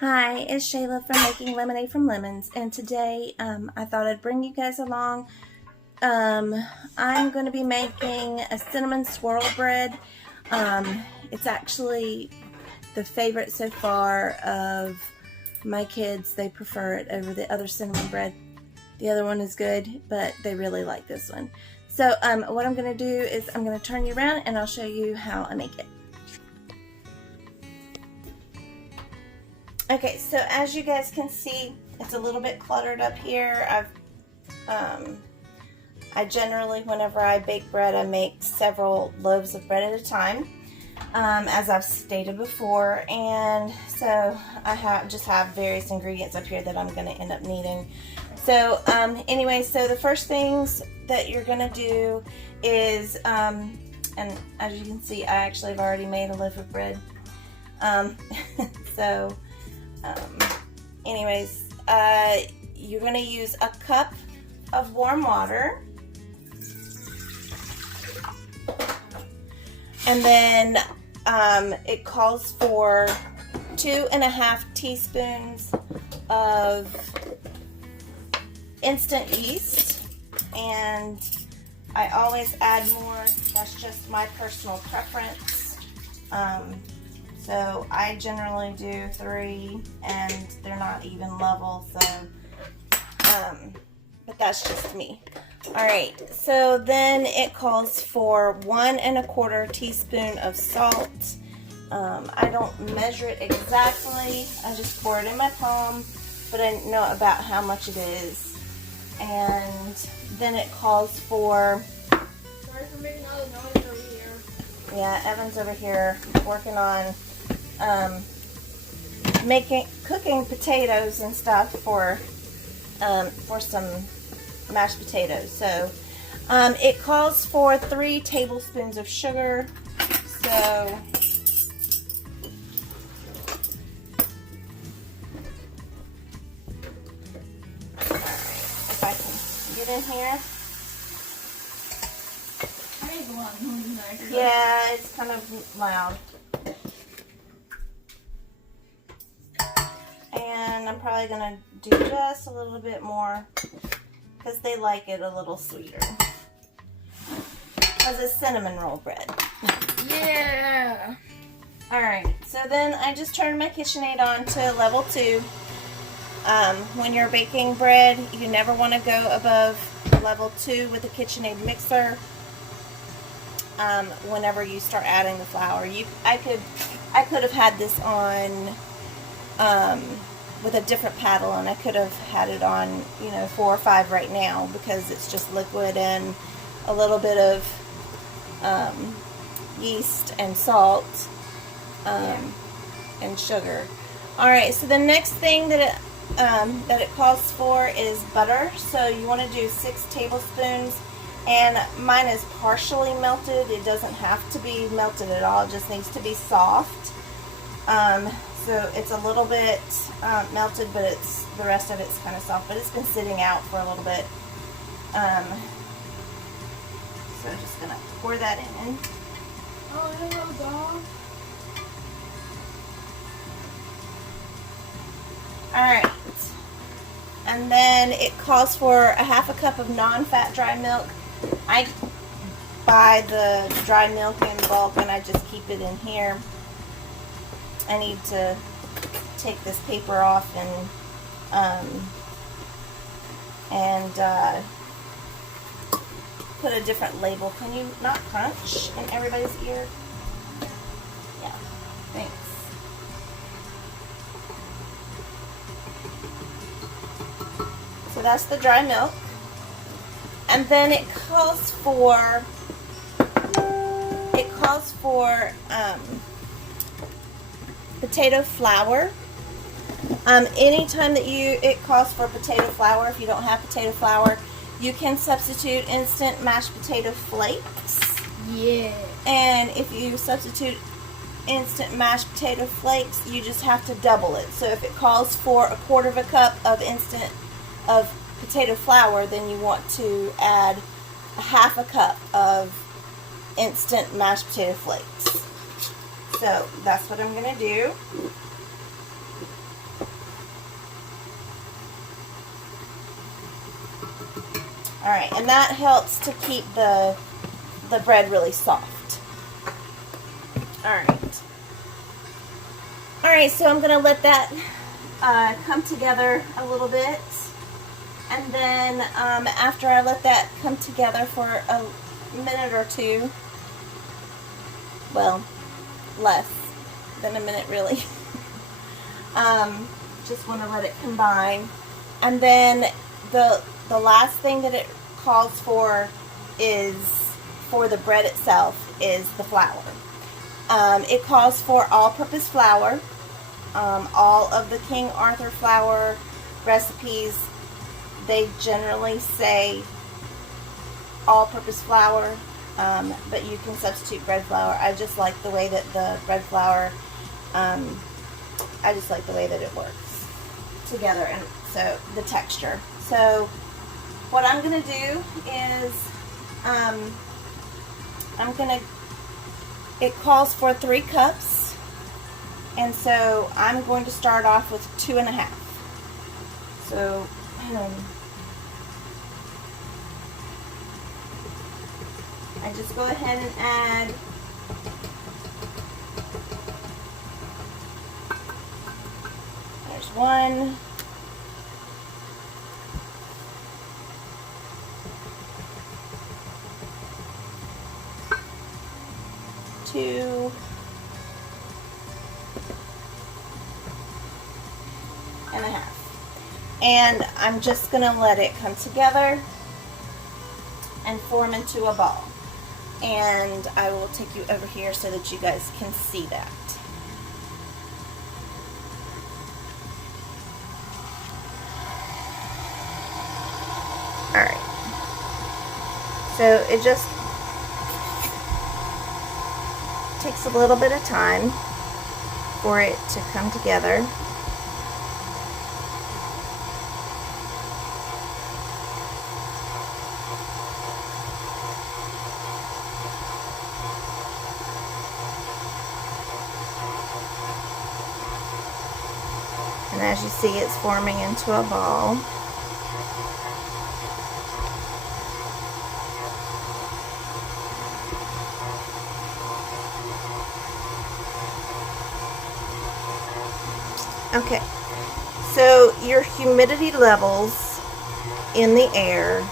Hi, it's Shayla from Making Lemonade from Lemons, and today I thought I'd bring you guys along. I'm going to be making a cinnamon swirl bread. It's actually the favorite so far of my kids. They prefer it over the other cinnamon bread. The other one is good, but they really like this one. So what I'm going to do is I'm going to turn you around and I'll show you how I make it. Okay, so as you guys can see, it's a little bit cluttered up here. I generally, whenever I bake bread, I make several loaves of bread at a time, as I've stated before, and so I just have various ingredients up here that I'm going to end up needing. So anyway, so the first things that you're going to do is, and as you can see, I actually have already made a loaf of bread. So anyways, you're going to use a cup of warm water, and then it calls for 2.5 teaspoons of instant yeast, and I always add more. That's just my personal preference. So I generally do 3, and they're not even level, so, but that's just me. Alright, so then it calls for 1.25 teaspoon of salt. I don't measure it exactly, I just pour it in my palm, but I know about how much it is. And then it calls for... Sorry for making all the noise over here. Yeah, Evan's over here working on cooking potatoes and stuff for some mashed potatoes. So it calls for 3 tablespoons of sugar. So if I can get in here. Yeah, it's kind of loud. And I'm probably going to do just a little bit more because they like it a little sweeter. Because it's cinnamon roll bread. Yeah. Alright, so then I just turned my KitchenAid on to level 2. When you're baking bread, you never want to go above level 2 with the KitchenAid mixer. Whenever you start adding the flour, I could have had this on with a different paddle, and I could have had it on 4 or 5 right now because it's just liquid and a little bit of yeast and salt and sugar. Alright, so the next thing that it calls for is butter. So you want to do 6 tablespoons, and mine is partially melted. It doesn't have to be melted at all, it just needs to be soft. So it's a little bit melted, but the rest of it's kind of soft, but it's been sitting out for a little bit. So I'm just going to pour that in. Oh, hello, dog. Alright, and then it calls for 1/2 cup of non-fat dry milk. I buy the dry milk in bulk and I just keep it in here. I need to take this paper off and put a different label. Can you not crunch in everybody's ear? Yeah, thanks. So that's the dry milk. And then it calls for potato flour. Anytime that it calls for potato flour, if you don't have potato flour, you can substitute instant mashed potato flakes. Yeah. And if you substitute instant mashed potato flakes, you just have to double it. So if it calls for 1/4 cup of potato flour, then you want to add 1/2 cup of instant mashed potato flakes. So that's what I'm going to do. Alright, and that helps to keep the bread really soft. Alright. Alright, so I'm going to let that come together a little bit. And then after I let that come together for a minute or two, well, less than a minute really, just want to let it combine. And then the last thing that it calls for is, for the bread itself, is the flour. It calls for all-purpose flour. All of the King Arthur flour recipes, they generally say all-purpose flour, but you can substitute bread flour. I just like the way that the bread flour, I just like the way that it works together, and so the texture. So what I'm going to do is, it calls for 3 cups, and so I'm going to start off with 2.5. So I just go ahead and add there's 1, 2, and a half. And I'm just going to let it come together and form into a ball. And I will take you over here so that you guys can see that. Alright. So it just takes a little bit of time for it to come together. And as you see, it's forming into a ball. Okay, so your humidity levels in the air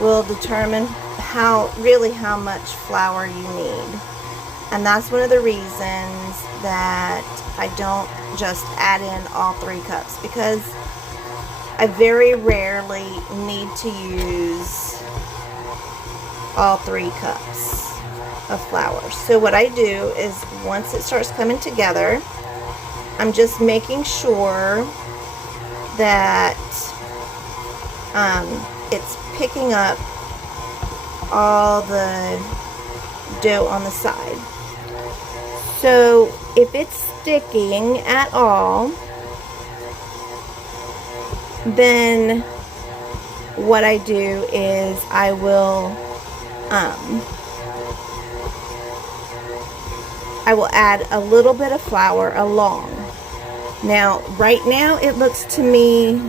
will determine how much flour you need. And that's one of the reasons that I don't just add in all 3 cups, because I very rarely need to use all 3 cups of flour. So what I do is, once it starts coming together, I'm just making sure that it's picking up all the dough on the side. So if it's sticking at all, then what I do is I will add a little bit of flour along. Now, right now it looks to me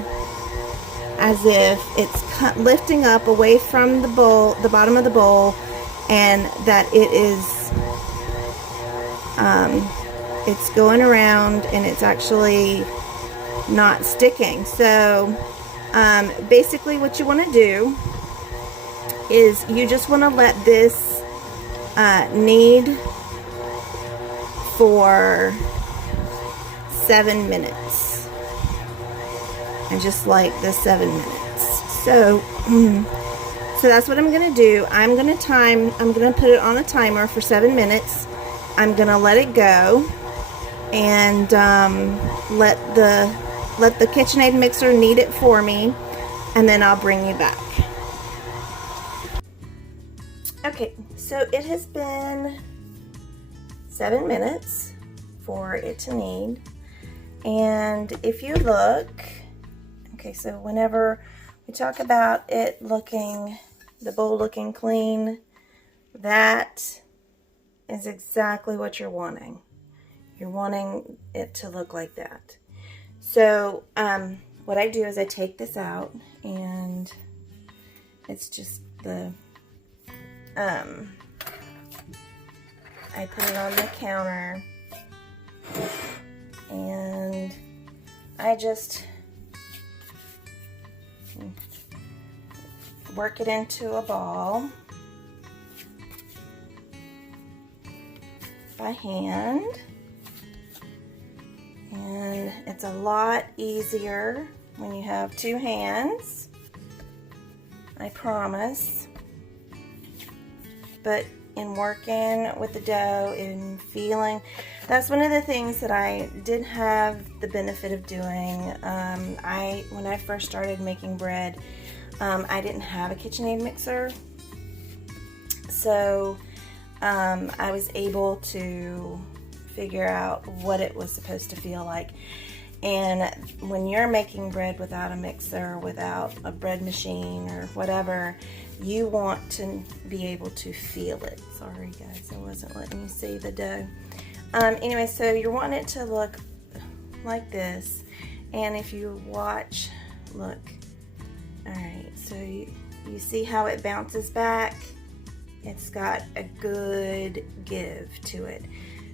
as if it's lifting up away from the bowl, the bottom of the bowl, and that it is it's going around and it's actually not sticking. So basically what you want to do is you just want to let this knead for 7 minutes, and just like the 7 minutes. So that's what I'm going to do. I'm going to put it on a timer for 7 minutes. I'm going to let it go and let the KitchenAid mixer knead it for me, and then I'll bring you back. Okay, so it has been 7 minutes for it to knead, and if you look, okay, so whenever we talk about it looking, the bowl looking clean, that is exactly what you're wanting. You're wanting it to look like that. So what I do is I take this out and It's just the, I put it on the counter, and I just work it into a ball by hand, and it's a lot easier when you have two hands, I promise. But in working with the dough and feeling, that's one of the things that I did have the benefit of doing. When I first started making bread, I didn't have a KitchenAid mixer, so I was able to figure out what it was supposed to feel like. And when you're making bread without a mixer, without a bread machine or whatever, you want to be able to feel it. Sorry guys, I wasn't letting you see the dough. Anyway, so you're wanting it to look like this, and if you watch, look, all right, so you see how it bounces back? It's got a good give to it.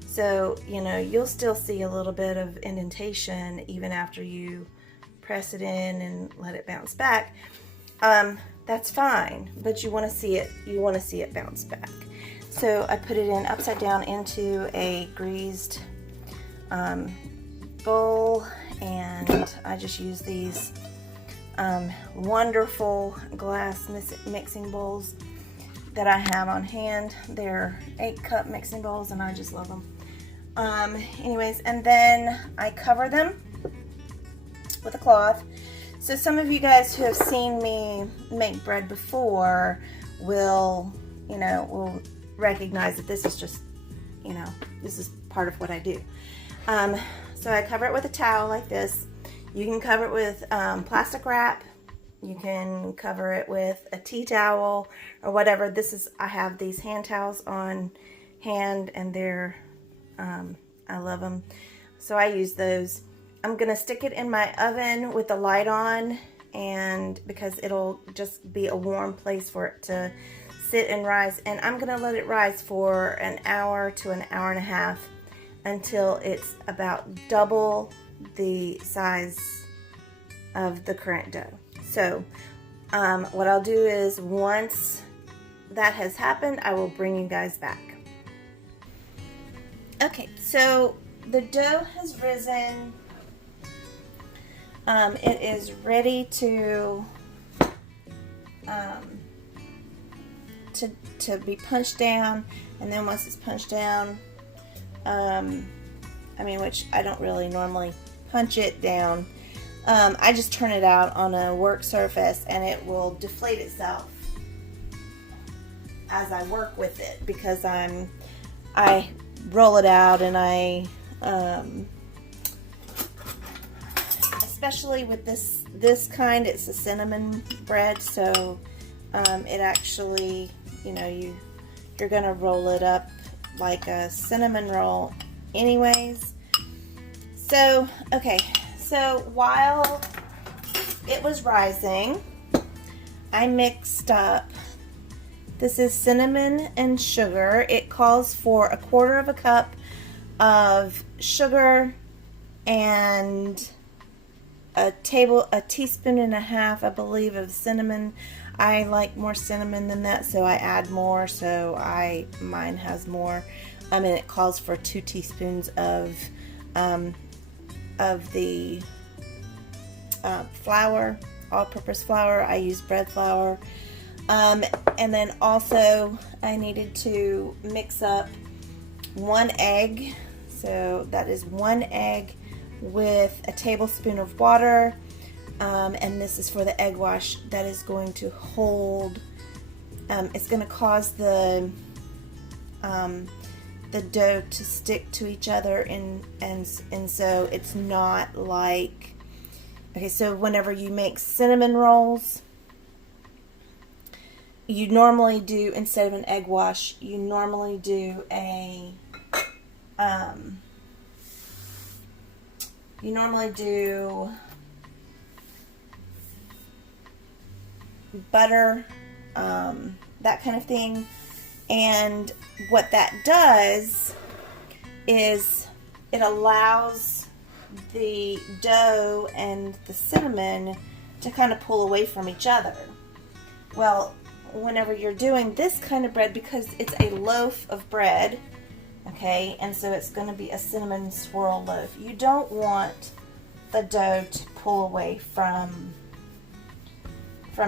So, you know, you'll still see a little bit of indentation even after you press it in and let it bounce back. That's fine, but you want to see it. You want to see it bounce back. So I put it in upside down into a greased bowl, and I just use these wonderful glass mixing bowls that I have on hand. They're 8-cup mixing bowls, and I just love them. Anyways, and then I cover them with a cloth. So some of you guys who have seen me make bread before will recognize that this is just, this is part of what I do. So I cover it with a towel like this. You can cover it with plastic wrap. You can cover it with a tea towel or whatever. I have these hand towels on hand, and they're, I love them. So I use those. I'm gonna stick it in my oven with the light on, and because it'll just be a warm place for it to sit and rise. And I'm gonna let it rise for an hour to an hour and a half until it's about double the size of the current dough. So what I'll do is, once that has happened, I will bring you guys back. Okay, so the dough has risen. It is ready to be punched down, and then once it's punched down, which I don't really normally punch it down. I just turn it out on a work surface, and it will deflate itself as I work with it, because I roll it out, and I especially with this kind, it's a cinnamon bread, so it actually, you're gonna roll it up like a cinnamon roll anyways. So okay, so while it was rising, I mixed up, this is cinnamon and sugar. It calls for 1/4 cup of sugar and a teaspoon and a half, I believe, of cinnamon. I like more cinnamon than that, so I add more. So mine has more. And it calls for 2 teaspoons of the flour, all-purpose flour. I use bread flour. And then also I needed to mix up 1 egg. So that is 1 egg with a tablespoon of water, and this is for the egg wash that is going to hold, it's going to cause the dough to stick to each other, and so it's not like, okay, so whenever you make cinnamon rolls, you normally do, instead of an egg wash, you normally do a butter that kind of thing. And what that does is it allows the dough and the cinnamon to kind of pull away from each other. Well, whenever you're doing this kind of bread, because it's a loaf of bread, okay, and so it's going to be a cinnamon swirl loaf, you don't want the dough to pull away from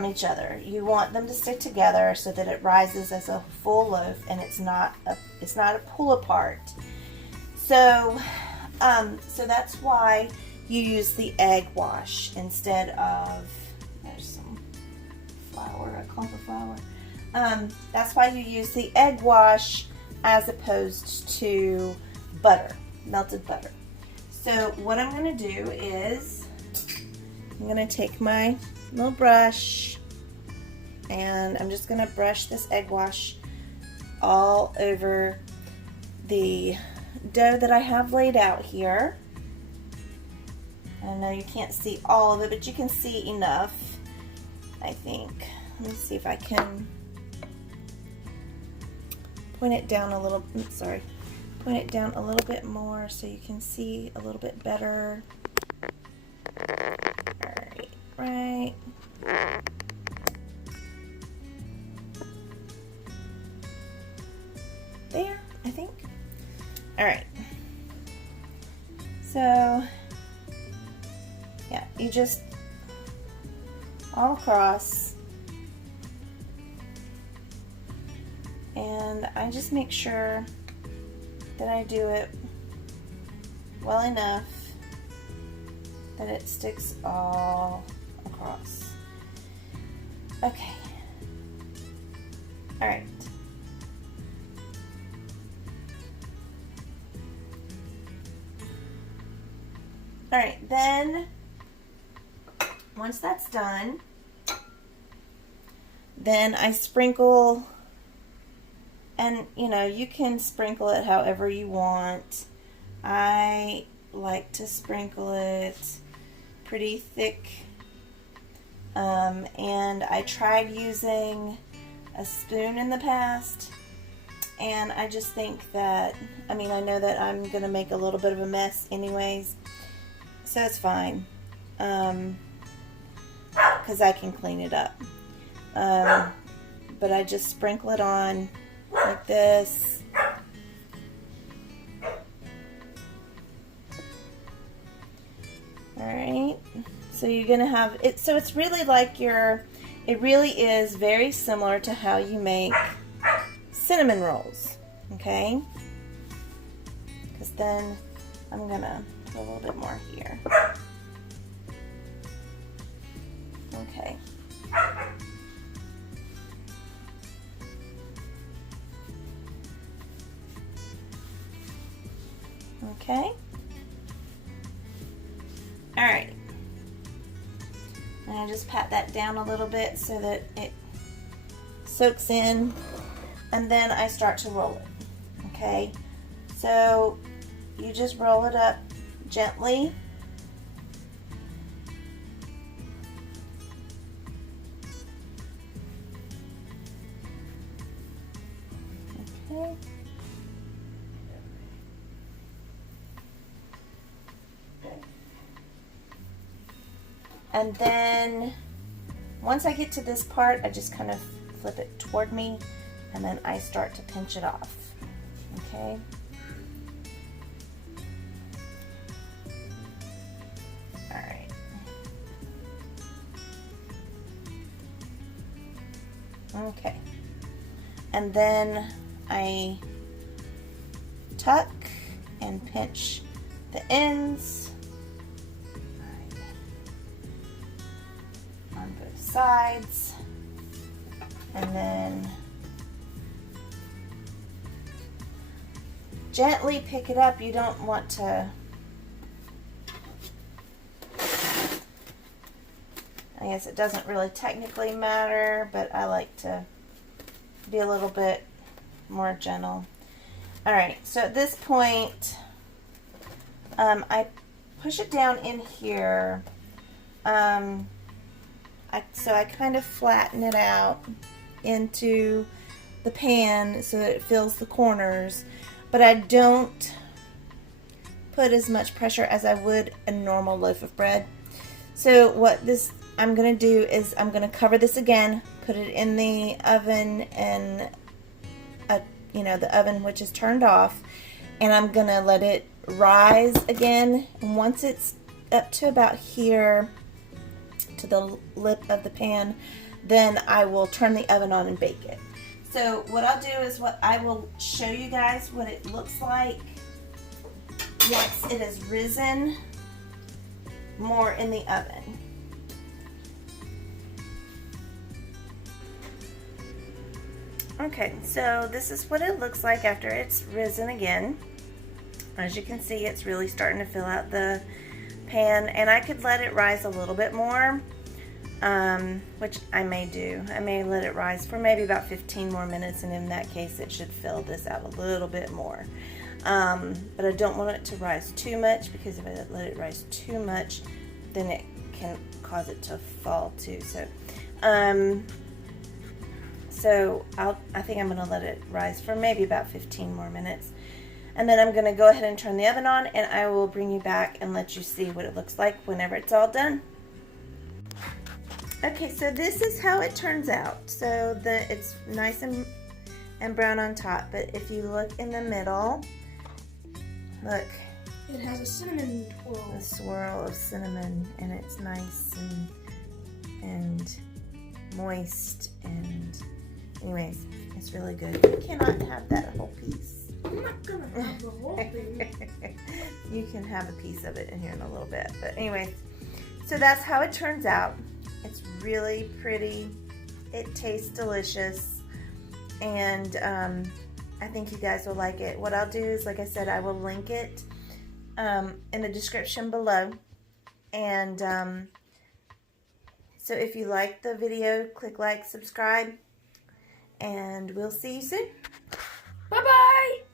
each other. You want them to stick together so that it rises as a full loaf and it's not a pull apart. So that's why you use the egg wash instead of, there's some flour, a clump of flour. That's why you use the egg wash as opposed to butter, melted butter. So what I'm going to do is I'm going to take my little brush and I'm just going to brush this egg wash all over the dough that I have laid out here. I know you can't see all of it, but you can see enough, I think. Let me see if I can point it down a little, point it down a little bit more so you can see a little bit better. Alright, right. There, I think. Alright. So, yeah, you just all across, and I just make sure that I do it well enough that it sticks all across. Okay. All right. All right, then once that's done, then I sprinkle, and you know, you can sprinkle it however you want. I like to sprinkle it pretty thick, and I tried using a spoon in the past, and I just think that, I mean, I know that I'm gonna make a little bit of a mess anyways, so it's fine, because I can clean it up. But I just sprinkle it on like this. Alright, so you're gonna have it, so it's really like it really is very similar to how you make cinnamon rolls, okay? Because then I'm gonna put a little bit more here. Okay. Okay. All right. And I just pat that down a little bit so that it soaks in, and then I start to roll it. Okay. So you just roll it up gently. Okay. And then once I get to this part, I just kind of flip it toward me, and then I start to pinch it off. Okay. All right. Okay. And then I tuck and pinch the ends on both sides, and then gently pick it up. You don't want to, I guess it doesn't really technically matter, but I like to be a little bit more gentle. All right, so at this point, I push it down in here. So I kind of flatten it out into the pan so that it fills the corners, but I don't put as much pressure as I would a normal loaf of bread. So what I'm going to do is I'm going to cover this again, put it in the oven, and the oven which is turned off, and I'm going to let it rise again. And once it's up to about here to the lip of the pan, then I will turn the oven on and bake it. So what I'll do is I will show you guys what it looks like once it has risen more in the oven. Okay, so this is what it looks like after it's risen again. As you can see, it's really starting to fill out the pan, and I could let it rise a little bit more, which I may do. I may let it rise for maybe about 15 more minutes, and in that case it should fill this out a little bit more. But I don't want it to rise too much, because if I let it rise too much, then it can cause it to fall too. So I think I'm going to let it rise for maybe about 15 more minutes. And then I'm going to go ahead and turn the oven on, and I will bring you back and let you see what it looks like whenever it's all done. Okay, so this is how it turns out. So it's nice and brown on top, but if you look in the middle, look. It has a cinnamon twirl. A swirl of cinnamon, and it's nice and moist, and anyways, it's really good. You cannot have that whole piece. I'm not gonna have the whole thing. You can have a piece of it in here in a little bit. But anyways, so that's how it turns out. It's really pretty. It tastes delicious. And I think you guys will like it. What I'll do is, like I said, I will link it in the description below. And so if you like the video, click like, subscribe, and we'll see you soon. Bye-bye!